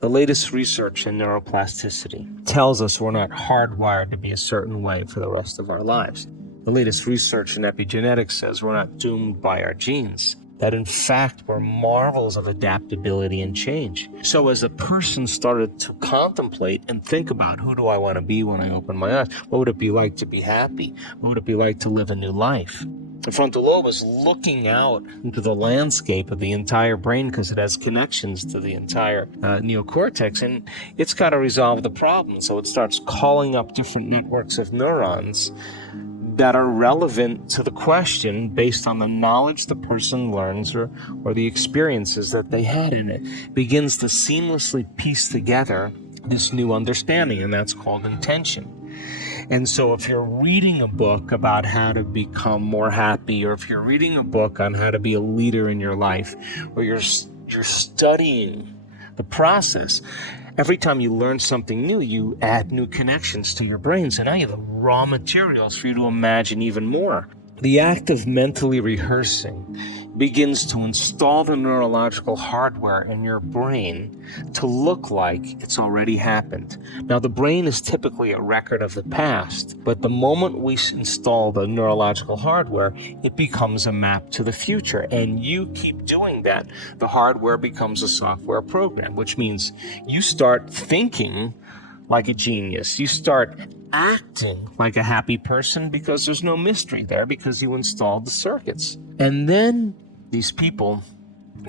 The latest research in neuroplasticity tells us we're not hardwired to be a certain way for the rest of our lives. The latest research in epigenetics says we're not doomed by our genes, that in fact we're marvels of adaptability and change. So as a person started to contemplate and think about, who do I want to be when I open my eyes? What would it be like to be happy? What would it be like to live a new life? The frontal lobe is looking out into the landscape of the entire brain because it has connections to the entire neocortex, and it's got to resolve the problem. So it starts calling up different networks of neurons that are relevant to the question based on the knowledge the person learns or the experiences that they had in it. Begins to seamlessly piece together this new understanding, and that's called intention. And so if you're reading a book about how to become more happy, or if you're reading a book on how to be a leader in your life, or you're studying the process, every time you learn something new, you add new connections to your brain. So now you have the raw materials for you to imagine even more. The act of mentally rehearsing begins to install the neurological hardware in your brain to look like it's already happened. Now, the brain is typically a record of the past, but the moment we install the neurological hardware, it becomes a map to the future. And you keep doing that, the hardware becomes a software program, which means you start thinking like a genius. You start acting like a happy person because there's no mystery there, because you installed the circuits. And then these people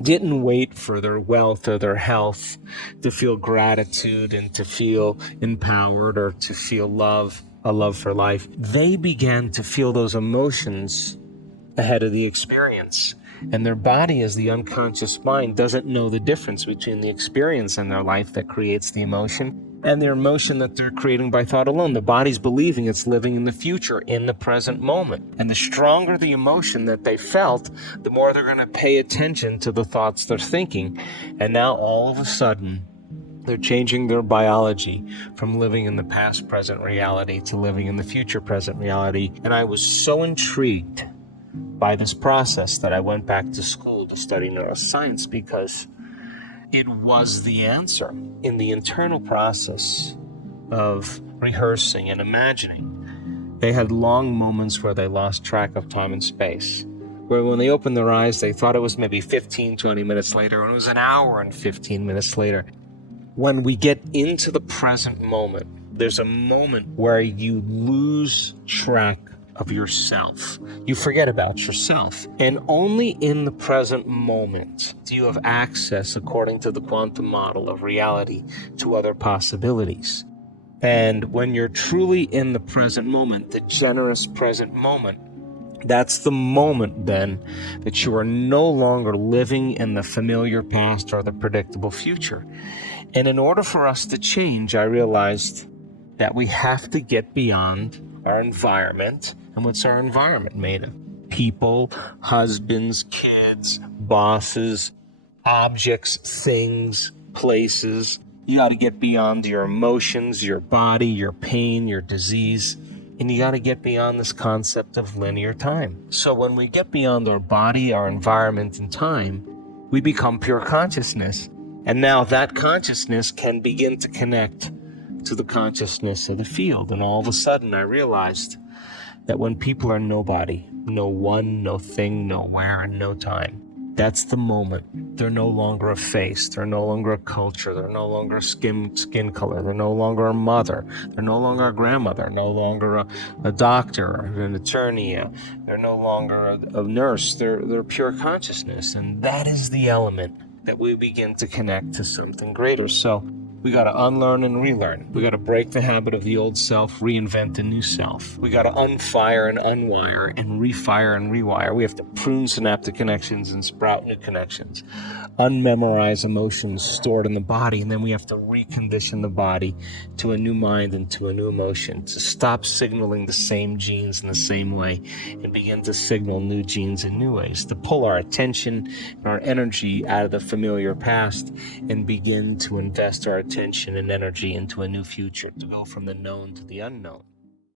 didn't wait for their wealth or their health to feel gratitude and to feel empowered or to feel love, a love for life. They began to feel those emotions ahead of the experience. And their body, as the unconscious mind, doesn't know the difference between the experience in their life that creates the emotion and their emotion that they're creating by thought alone. The body's believing it's living in the future, in the present moment. And the stronger the emotion that they felt, the more they're going to pay attention to the thoughts they're thinking. And now all of a sudden, they're changing their biology from living in the past present reality to living in the future present reality. And I was so intrigued by this process that I went back to school to study neuroscience, because it was the answer. In the internal process of rehearsing and imagining, they had long moments where they lost track of time and space, where when they opened their eyes, they thought it was maybe 15, 20 minutes later, and it was an hour and 15 minutes later. When we get into the present moment, there's a moment where you lose track of yourself. You forget about yourself. And only in the present moment do you have access, according to the quantum model of reality, to other possibilities. And when you're truly in the present moment, the generous present moment, that's the moment then that you are no longer living in the familiar past or the predictable future. And in order for us to change, I realized that we have to get beyond our environment. And what's our environment made of? People, husbands, kids, bosses, objects, things, places. You got to get beyond your emotions, your body, your pain, your disease. And you got to get beyond this concept of linear time. So when we get beyond our body, our environment, and time, we become pure consciousness. And now that consciousness can begin to connect to the consciousness of the field. And all of a sudden I realized that when people are nobody, no one, no thing, no where, and no time, that's the moment. They're no longer a face. They're no longer a culture. They're no longer a skin color. They're no longer a mother. They're no longer a grandmother. No longer a doctor, an attorney. They're no longer a nurse. They're pure consciousness. And that is the element that we begin to connect to something greater. So we got to unlearn and relearn. We got to break the habit of the old self, reinvent a new self. We got to unfire and unwire and refire and rewire. We have to prune synaptic connections and sprout new connections. Unmemorize emotions stored in the body, and then we have to recondition the body to a new mind and to a new emotion, to stop signaling the same genes in the same way and begin to signal new genes in new ways, to pull our attention and our energy out of the familiar past and begin to invest our attention and energy into a new future, to go from the known to the unknown.